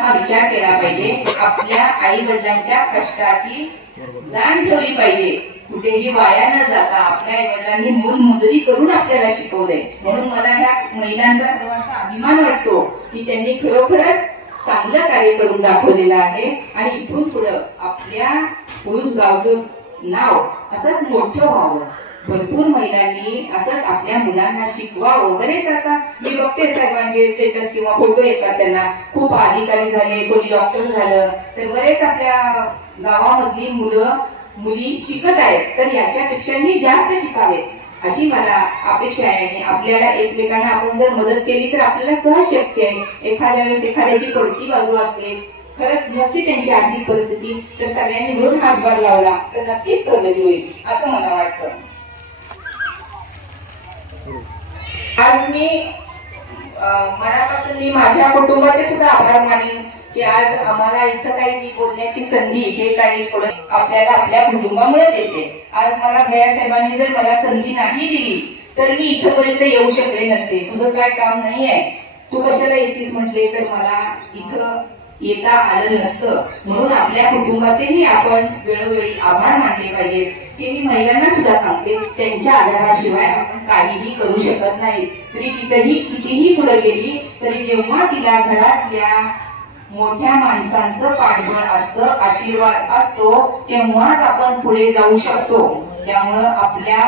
हा विचार केला पाहिजे, आपल्या आई वडिलांच्या कष्टाची जाण ठेवली पाहिजे, कुठेही वाया न जाता आपल्या आई वडिलांनी मोलमजुरी करून आपल्याला शिकवलंय. म्हणून मला ह्या महिलांचा सर्वांचा अभिमान वाटतो की त्यांनी खरोखरच चांगलं कार्य करून दाखवलेलं आहे आणि इथून पुढं आपल्या पुरुष गावचं नाव असंच मोठं व्हावं. भरपूर महिलांनी असंच आपल्या मुलांना शिकवावं. बरेच आता मी बघते सर्वांचे स्टेटस किंवा फोटो येतात, त्यांना खूप अधिकारी झाले, कोणी डॉक्टर झालं, तर बरेच आपल्या गावामधली मुलं मुली शिकत आहेत, तर याच्यापेक्षाही जास्त शिकावेत अशी मला अपेक्षा आहे. आणि आपल्याला एकमेकांना आपण जर मदत केली तर आपल्याला सहज शक्य आहे. एखाद्या वेळेस एखाद्याची पडती बाजू असते, खरंच नसती त्यांची आर्थिक परिस्थिती, तर सगळ्यांनी मिळून हातभार लावला तर नक्कीच प्रगती होईल असं मला वाटतं. आज मी मनापासून मी माझ्या कुटुंबाचे सुद्धा आभार मानेन की आज आम्हाला इथं काही बोलण्याची संधी जे काही आपल्याला आपल्या कुटुंबामुळे देते. आज मला भैयासाहेबांनी जर मला संधी नाही दिली तर मी इथपर्यंत येऊ शकले नसते. तुझं काय काम नाही आहे, तू कशाला येतीस म्हटले तर मला इथं येता आलं नसतं. म्हणून आपल्या कुटुंबाचेही आपण वेळोवेळी आभार मानले पाहिजेत. हे मी महिलांना सुद्धा सांगते, त्यांच्या आधाराशिवाय आपण काहीही करू शकत नाही. स्त्री कितीही पुढे गेली तरी जेव्हा तिला घरातल्या मोठ्या माणसांचं पाठबळ असतं, आशीर्वाद असतो, तेव्हाच आपण पुढे जाऊ शकतो. त्यामुळं आपल्या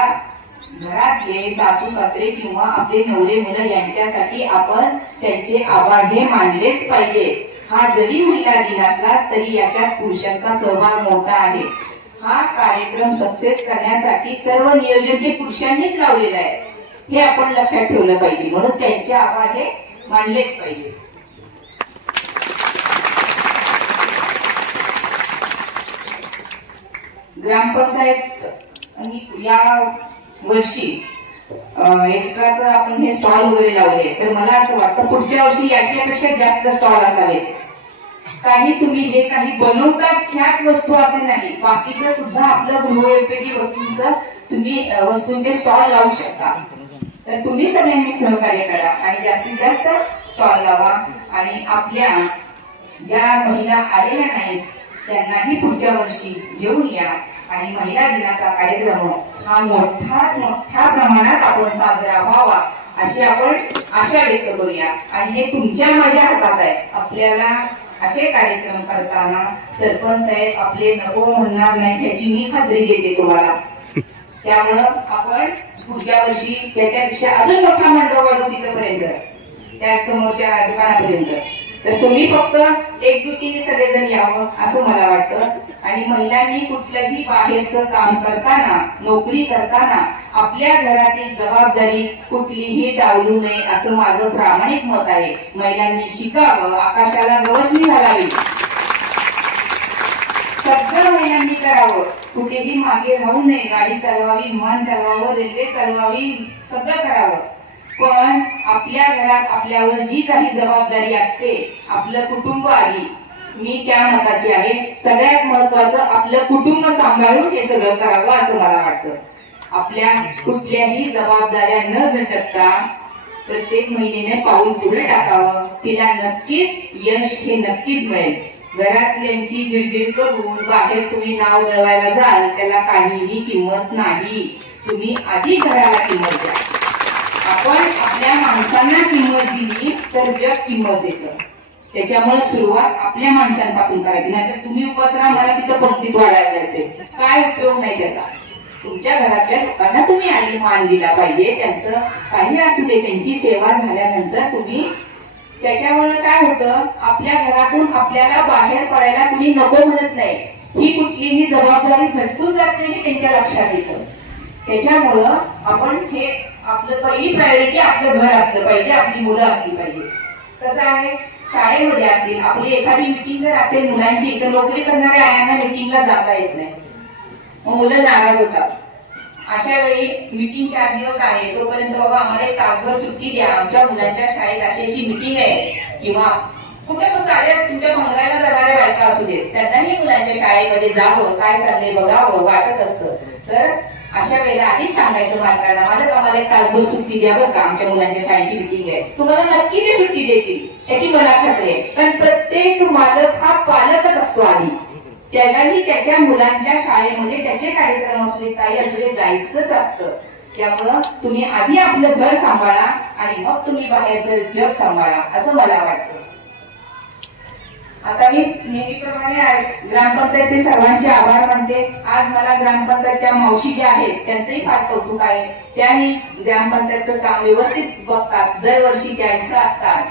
घरातले सासू सासरे किंवा आपले नवरे मुलं यांच्यासाठी आपण त्यांचे आभार हे मानलेच पाहिजे. हा जरी महिला दिन असला तरी याच्यात पुरुषांचा सहभाग मोठा आहे. हा कार्यक्रम सक्सेस करण्यासाठी सर्व नियोजन हे पुरुषांनीच लावलेलं आहे, हे आपण लक्षात ठेवलं पाहिजे. म्हणून त्यांचे आभार हे मानलेच पाहिजे. ग्रामपंचायत या वर्षी एक्स्ट्राचं आपण हे स्टॉल वगैरे लावले, तर मला असं वाटतं पुढच्या वर्षी याच्यापेक्षा जास्त स्टॉल असावेत. काही तुम्ही जे काही बनवतात ह्याच वस्तू असे नाही, बाकीचं सुद्धा आपलं गृहोपयोगी वस्तूंचे स्टॉल लावू शकता. तर तुम्ही सगळ्यांनी सहकार्य करा आणि जास्तीत जास्त स्टॉल लावा. आणि आपल्या ज्या महिला आलेल्या नाहीत त्यांनाही पुढच्या वर्षी घेऊन या आणि महिला दिनाचा कार्यक्रम हा मोठ्या प्रमाणात आपण साजरा व्हावा अशी आपण आशा व्यक्त करूया. आणि हे तुमच्या माझ्या हातात आहे. आपल्याला असे कार्यक्रम करताना सरपंच साहेब आपले नको म्हणणार नाही याची मी खात्री देते तुम्हाला. त्यामुळं आपण पुढच्या वर्षी त्याच्यापेक्षा अजून मोठा मंडळ वाढवू तिथपर्यंत, त्या समोरच्या दुकानापर्यंत. तर तुम्ही फक्त एकजुटीने सगळेजण यावं असं मला वाटतं. आणि महिलांनी कुठलंही बाहेरचं काम करताना, नोकरी करताना आपल्या घरातील जबाबदारी कुठलीही टाळू नये असं माझं प्रामाणिक मत आहे. महिलांनी शिकावं, आकाशाला गवसणी घालावी, सगळं महिलांनी करावं, कुठेही मागे राहू नये. गाडी चालवावी, विमान चालवावं, रेल्वे चालवावी, सगळं करावं. पण आपल्या घरात आपल्यावर जी काही जबाबदारी असते, आपलं कुटुंब आधी, मी त्या मताची आहे. सगळ्यात महत्वाचं आपलं कुटुंब सांभाळून हे सगळं करावं असं मला वाटतं. आपल्या कुठल्याही जबाबदाऱ्या न झटकता प्रत्येक महिलेने पाऊल पुढे टाकावं. तिला नक्कीच यश हे नक्कीच मिळेल. घरातल्यांची झिडझिड करून बाहेर तुम्ही नाव मिळवायला जाल त्याला काहीही किंमत नाही. तुम्ही आधी घराला किंमत द्या. आपण आपल्या माणसांना किंमत दिली तर जग किंमत देतं. त्याच्यामुळे सुरुवात आपल्या माणसांपासून करायची. नाहीतर तुम्ही उपास राहणार तिथं पंक्तीत वाढायला जायचे, काय उपयोग नाही त्याचा. तुमच्या घरातल्या लोकांना तुम्ही आधी मान दिला पाहिजे. त्यांचं काही असू दे, त्यांची सेवा झाल्यानंतर तुम्ही त्याच्यामुळे काय होतं, आपल्या घरातून आपल्याला बाहेर पडायला कुणी नको म्हणत नाही. ही कुठलीही जबाबदारी झटकून जाते हे त्यांच्या लक्षात येतं. त्याच्यामुळं आपण हे आपलं पहिली प्रायोरिटी आपलं घर असलं पाहिजे, आपली मुलं असली पाहिजे. कसं आहे, शाळेमध्ये असतील, आपली एखादी मिटिंग जर असेल मुलांची, तर नोकरी करणाऱ्या आयांना मिटिंगला जाता येत नाही, मग मुलं नाराज होतात. अशा वेळी मिटिंग 4 दिवस आहे तोपर्यंत बाबा आम्हाला एक तासभर सुट्टी द्या, आमच्या मुलांच्या शाळेत अशी मिटिंग आहे. किंवा कुठे साऱ्या तुमच्या मंगळायला जाणाऱ्या बायका असू देत, त्यांनाही मुलांच्या शाळेमध्ये जावं, काय चाललंय बघावं वाटत असतं. तर अशा वेळेला आधीच सांगायचं मालकांना, मला आम्हाला एक तासभर सुट्टी द्या बरं का, आमच्या मुलांच्या शाळेची मिटिंग आहे. तुम्हाला नक्की ते सुट्टी देतील याची मला खात्री आहे. कारण प्रत्येक असतो आधी, त्यालाही त्याच्या मुलांच्या शाळेमध्ये त्याचे कार्यक्रम असले काही असले जायचंच असतं. त्यामुळं तुम्ही आधी आपलं घर सांभाळा आणि मग तुम्ही बाहेरचं जग सांभाळा असं मला वाटतं. आता मी नेहमीप्रमाणे ग्रामपंचायतचे सर्वांचे आभार मानते. आज मला ग्रामपंचायतच्या मावशी ज्या आहेत त्यांचंही फार कौतुक आहे. त्याही ग्रामपंचायतचं काम व्यवस्थित बघतात, दरवर्षी त्यांचं असतात.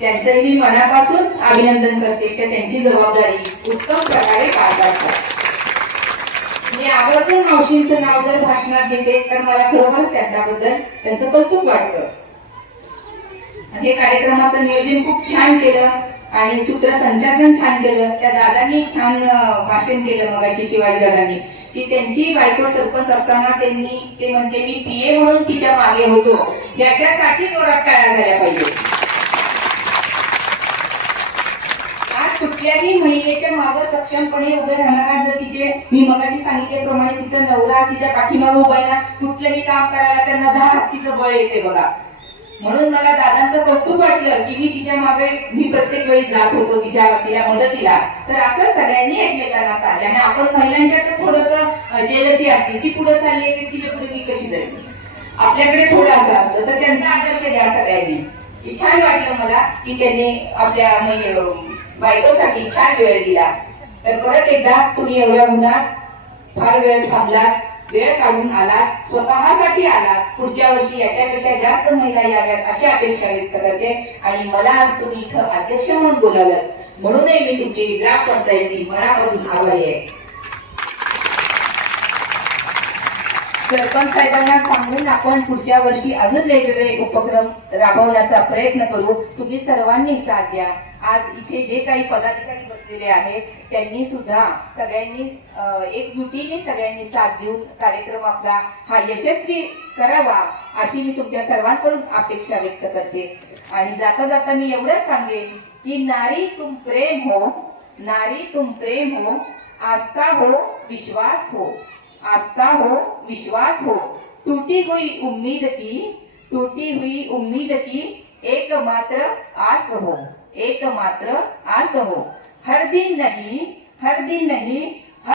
त्यांचंही मी मनापासून अभिनंदन करते की त्यांची जबाबदारी उत्तम प्रकारे पार पाडतात. मी आवर्जून मावशींचं नाव जर भाषणात घेते तर मला खरोखर त्यांच्याबद्दल त्यांचं कौतुक वाटतं. हे कार्यक्रमाचं नियोजन खूप छान केलं आणि सूत्रसंचालन छान केलं. त्या दादांनी छान भाषण केलं मगाशी, शिवाजी दादांनी, की त्यांची बायको सरपंच असताना ते म्हणते मी पीए म्हणून तिच्या मागे होतो, याच्यासाठी जोरात टाळ्या झाल्या पाहिजे. आज कुठल्याही महिलेच्या मागे सक्षमपणे उभे राहणारा जर तिचे, मी मगाशी सांगितल्याप्रमाणे तिचा नवरा तिच्या पाठीमागे उभा आहे ना, कुठलंही काम करायला त्यांना 10 हत्तीचं बळ येते बघा. म्हणून मला दादांचं कौतुक वाटलं की मी तिच्या मागे मी प्रत्येक वेळी जात होतो तिला मदतीला. तर असं सगळ्यांनी एकमेकांना साधल्याने आपण महिलांच्यातच थोडंसं जेलसी असते, ती पुढे चालली की तिच्या पुढे मी कशी जाईल, आपल्याकडे थोडं असं असतं. तर त्यांचा आदर्श द्या सगळ्यांनी. छान वाटलं मला की त्यांनी आपल्या बायकोसाठी छान वेळ दिला. तर परत एकदा तुम्ही एवढ्या उन्हात फार वेळ थांबलात, वेळ काढून आलात, स्वतःसाठी आलात. पुढच्या वर्षी याच्यापेक्षा जास्त महिला याव्यात अशी अपेक्षा व्यक्त करते. आणि मला आज तुम्ही इथं अध्यक्ष म्हणून बोलावलं म्हणूनही मी तुमची ग्रामपंचायतची मनापासून आभारी आहे. सरपंच साहेबांना सांगून आपण पुढच्या वर्षी अजून वेगवेगळे उपक्रम राबवण्याचा प्रयत्न करू. तुम्ही सर्वांनी साथ द्या. आज इथे जे काही पदाधिकारी बसलेले आहेत त्यांनी सुद्धा सगळ्यांनी एकजुटीने सगळ्यांनी साथ देऊन कार्यक्रम आपला हा यशस्वी करावा अशी मी तुमच्या सर्वांकडून अपेक्षा व्यक्त करते. आणि जाता जाता मी एवढंच सांगेन की नारी तुम प्रेम हो, नारी तुम प्रेम हो, आस्था हो विश्वास हो, आस्था हो विश्वास हो, टूटी हुई उम्मीद की एकमात्र आस हो, एकमात्र आस हो. हर दिन नहीं